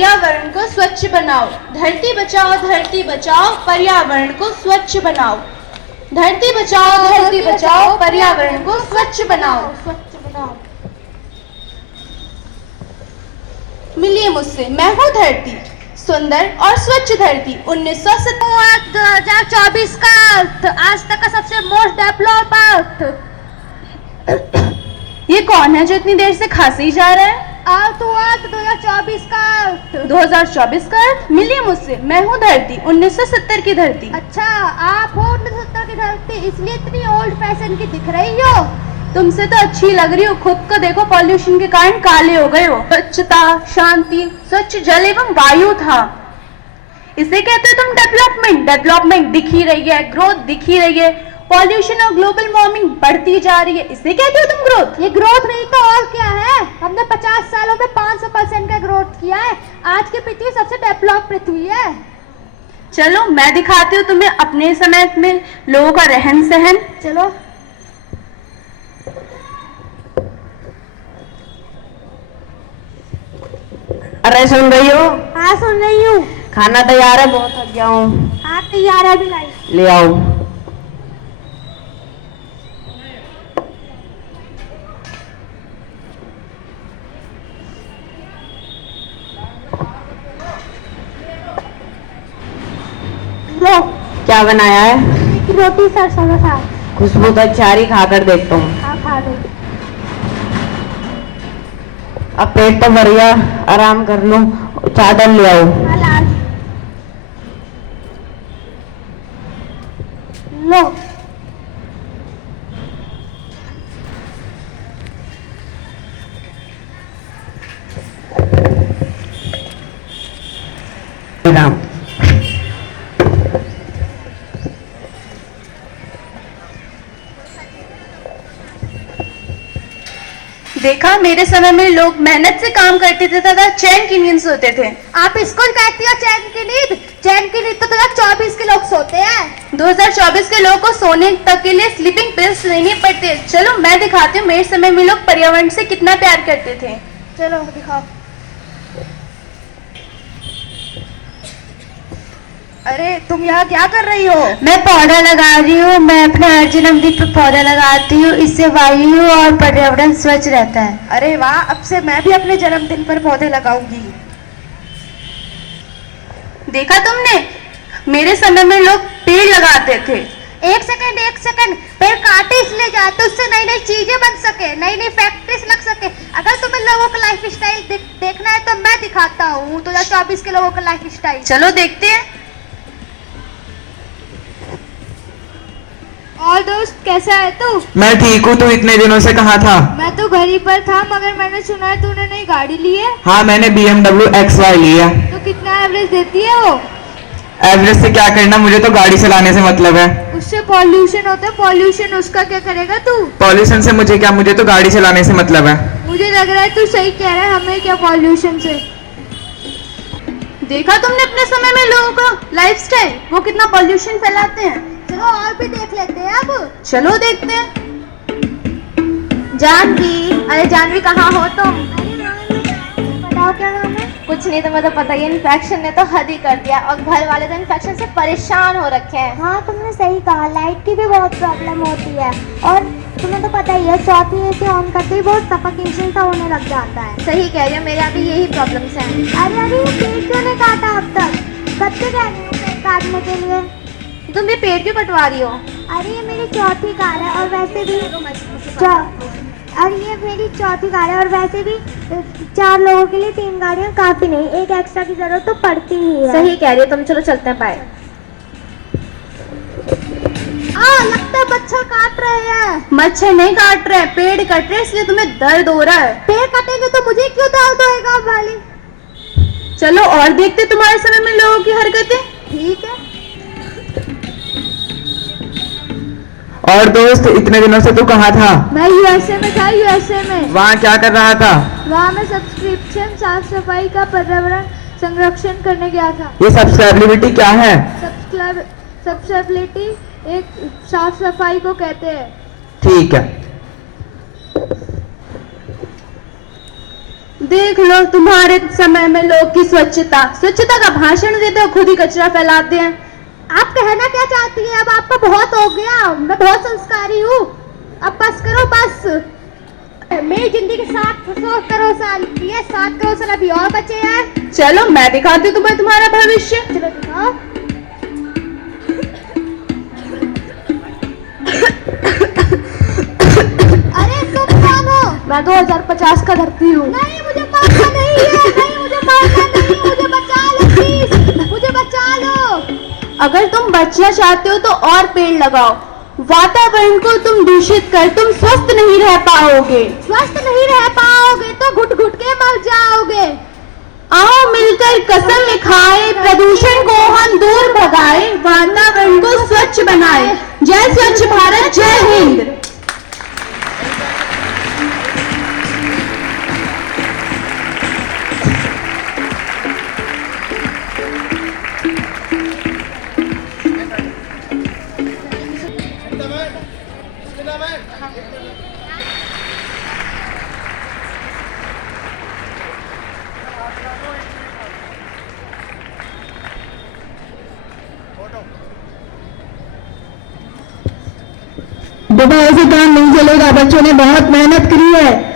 पर्यावरण को स्वच्छ बनाओ। धरती बचाओ पर्यावरण को स्वच्छ बनाओ। धरती बचाओ पर्यावरण को स्वच्छ बनाओ। मिलिए मुझसे, मैं हूँ धरती, सुंदर और स्वच्छ धरती। 2024 का अर्थ, आज तक का सबसे मोस्ट डेवलप अर्थ। ये कौन है जो इतनी देर से खांसी ही जा रहा है? अर्थ 2024 का अर्थ। 2024 का अर्थ? मिलिए मुझसे, मैं हूँ धरती, 1970 की धरती। अच्छा, आप हो 1970 की धरती, इसलिए इतनी ओल्ड फैशन की दिख रही हो। तुमसे तो अच्छी लग रही हो, खुद को देखो, पॉल्यूशन के कारण काले हो गए हो। स्वच्छता, शांति, स्वच्छ जल एवं वायु था, इसे कहते हो तुम डेवलपमेंट। डेवलपमेंट दिख ही रही है, ग्रोथ दिख ही रही है। पॉल्यूशन और ग्लोबल वार्मिंग बढ़ती जा रही है, इसे कहते हो तुम ग्रोथ। ये ग्रोथ नहीं तो और क्या है? हमने 50 सालों में 500% का ग्रोथ किया है। आज की पृथ्वी सबसे डेवलप पृथ्वी है। चलो मैं दिखाती हूँ तुम्हें अपने समय में लोगों का रहन सहन। चलो। अरे सुन रही हो? हाँ सुन रही हूँ। खाना तैयार है, बहुत थक गया हूँ। हाँ तैयार है, अभी लाई। ले आओ। लो। क्या बनाया है? रोटी सरसों का साग। खुशबू तो अच्छा आ रही, खाकर देखता हूँ। हाँ खा लो। अब पेट तो भर गया, आराम कर लो। चादर ले आओ। हाँ लाल। लो। राम। देखा, मेरे समय में लोग मेहनत से काम करते थे तथा चैन की नींद सोते थे। आप इसको कहती हो चैन की नींद? चैन की नींद तो 2024 के लोग सोते हैं। 2024 के लोगों को सोने तक के लिए स्लीपिंग पिल्स नहीं पड़ते। चलो मैं दिखाती हूँ मेरे समय में लोग पर्यावरण से कितना प्यार करते थे। चलो दिखाओ। अरे तुम यहाँ क्या कर रही हो? मैं पौधा लगा रही हूँ। मैं अपने हर जन्मदिन पर पौधा लगाती हूँ, इससे वायु और पर्यावरण स्वच्छ रहता है। अरे वाह, अब से मैं भी अपने जन्मदिन पर पौधे लगाऊंगी। देखा तुमने, मेरे समय में लोग पेड़ लगाते थे। एक सेकंड, पेड़ काटे इसलिए जाते उससे नई नई चीजें बन सके, नई नई फैक्ट्रीज लग सके। अगर तुम्हें लोगों का लाइफ स्टाइल देखना है तो मैं दिखाता हूँ 2024 के लोगों का लाइफ स्टाइल। चलो देखते हैं। और दोस्त कैसा है तू? मैं ठीक हूँ। तू इतने दिनों से कहाँ था? मैं तो घर ही पर था, मगर मैंने सुना है तूने नई गाड़ी ली है। हाँ, मैंने BMW XY ली है। तो कितना एवरेज देती है वो? एवरेज से क्या करना, मुझे तो गाड़ी चलाने से मतलब है। उससे पॉल्यूशन होता है, पॉल्यूशन उसका क्या करेगा तू? पॉल्यूशन से मुझे क्या, मुझे तो गाड़ी चलाने से मतलब है। मुझे लग रहा है तू सही कह रहा है, हमें क्या पॉल्यूशन से। देखा तुमने अपने समय में लोगों का लाइफस्टाइल, वो कितना पॉल्यूशन फैलाते हैं। चलो और भी देख लेते हैं अब। चलो देखते हैं। जानवी, अरे जानवी कहाँ हो तुम? बताओ क्या नाम है? कुछ नहीं, तुम्हें तो पता ही, इन्फेक्शन ने तो हद ही कर दिया और घर वाले तो इन्फेक्शन से परेशान हो रखे हैं। हाँ तुमने सही कहा, लाइट की भी बहुत प्रॉब्लम होती है। और तुम्हें तो पता ही है, चौथी एसी ऑन करते ही बहुत सफोकेशन सा होने लग जाता है। सही कह रही हो, मेरे यहाँ भी यही प्रॉब्लम्स हैं। अरे ये पेड़ क्यों नहीं काटा अब तक? कब से कह रही हूँ पेड़ काटने के लिए। तुम ये पेड़ क्यों कटवा रही हो? अरे ये मेरी चौथी कार है और वैसे भी अरे ये मेरी चौथी कार है और वैसे भी 4 लोगों के लिए 3 गाड़ियाँ काफी नहीं, एक एक्स्ट्रा की जरूरत तो पड़ती ही है। सही कह रही हो तुम, चलो चलते हैं। बाय। लगता है मच्छर काट रहे हैं। मच्छर नहीं काट रहे हैं, पेड़ कट रहे हैं, इसलिए तुम्हें दर्द हो रहा है। पेड़ कटेंगे तो मुझे क्यों दर्द होएगा वाली? चलो और देखते तुम्हारे समय में लोगों की हरकतें। ठीक है। और दोस्त, इतने दिनों से तू कहाँ था? मैं यूएसए में था, यूएसए में। वहाँ क्या कर रहा था? वहाँ मैं सब्सक्रिप्शन साफ सफाई का पर्यावरण संरक्षण करने गया था। ये सब्सक्राइबिलिटी क्या है? सब्सक्राइबिलिटी एक साफ सफाई को कहते हैं। ठीक है। देख लो तुम्हारे समय में लोग की स्वच्छता का भाषण देते हो, खुद ही कचरा फैलाते हैं। आप कहना क्या चाहती हैं? अब आपका बहुत हो गया, मैं बहुत संस्कारी हूँ, अब बस करो बस। मेरी जिंदगी 700 करोड़ साल की है, 7 करोड़ साल अभी और बचे हैं। चलो मैं दिखाती हूँ तुम्हें तुम्हारा भविष्य। चलो दिखाओ। अरे तुम कौन हो? मैं 2050 का धरती हूँ। नहीं मुझे मारना नहीं है, नहीं मुझे मारना नहीं, मुझे बचा लो प्लीज, मुझे बचा लो। अगर तुम बचना चाहते हो तो और पेड़ लगाओ, वातावरण को तुम दूषित कर तुम स्वस्थ नहीं रह पाओगे। स्वस्थ नहीं रह पाओगे तो घुट घुट के मर जाओगे। आओ मिलकर कसम खाए, प्रदूषण को हम दूर भगाए, वातावरण को स्वच्छ बनाए। जय स्वच्छ भारत, जय हिंद। बेटा ऐसे काम नहीं चलेगा, बच्चों ने बहुत मेहनत करी है।